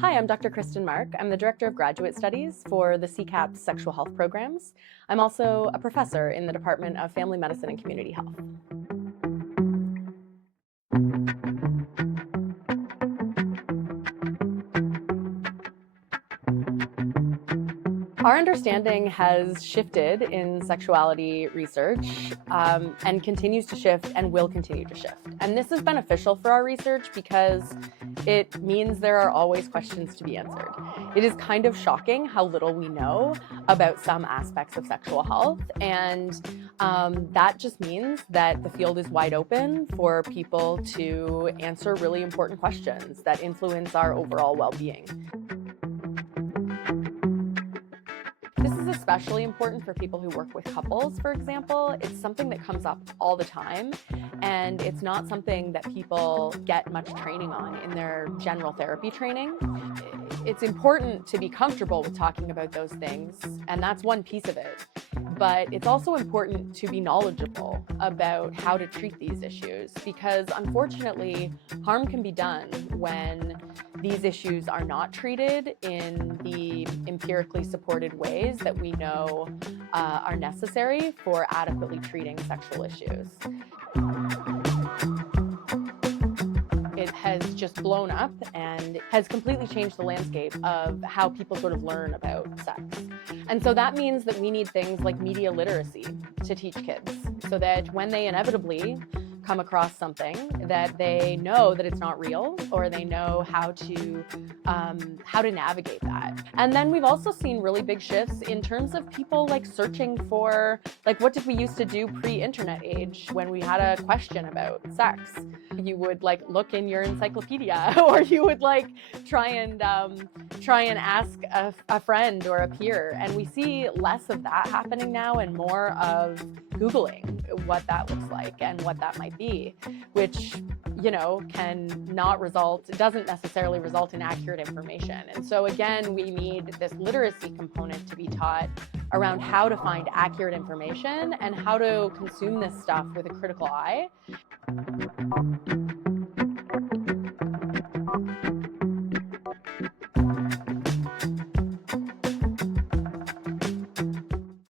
Hi, I'm Dr. Kristen Mark. I'm the Director of Graduate Studies for the CCAP's Sexual Health Programs. I'm also a professor in the Department of Family Medicine and Community Health. Our understanding has shifted in sexuality research and continues to shift and will continue to shift. And this is beneficial for our research because it means there are always questions to be answered. It is kind of shocking how little we know about some aspects of sexual health, and that just means that the field is wide open for people to answer really important questions that influence our overall well-being. This is especially important for people who work with couples, for example. It's something that comes up all the time, and it's not something that people get much training on in their general therapy training. It's important to be comfortable with talking about those things, and that's one piece of it. But it's also important to be knowledgeable about how to treat these issues, because unfortunately, harm can be done when these issues are not treated in the empirically supported ways that we know are necessary for adequately treating sexual issues. It has just blown up and has completely changed the landscape of how people sort of learn about sex. And so that means that we need things like media literacy to teach kids so that when they inevitably come across something, that they know that it's not real, or they know how to navigate that. And then we've also seen really big shifts in terms of people like searching for, like, what did we used to do pre-internet age when we had a question about sex? You would like look in your encyclopedia, or you would like try and ask a friend or a peer. And we see less of that happening now and more of Googling what that looks like and what that might be, which, you know, doesn't necessarily result in accurate information. And so again, we need this literacy component to be taught around how to find accurate information and how to consume this stuff with a critical eye.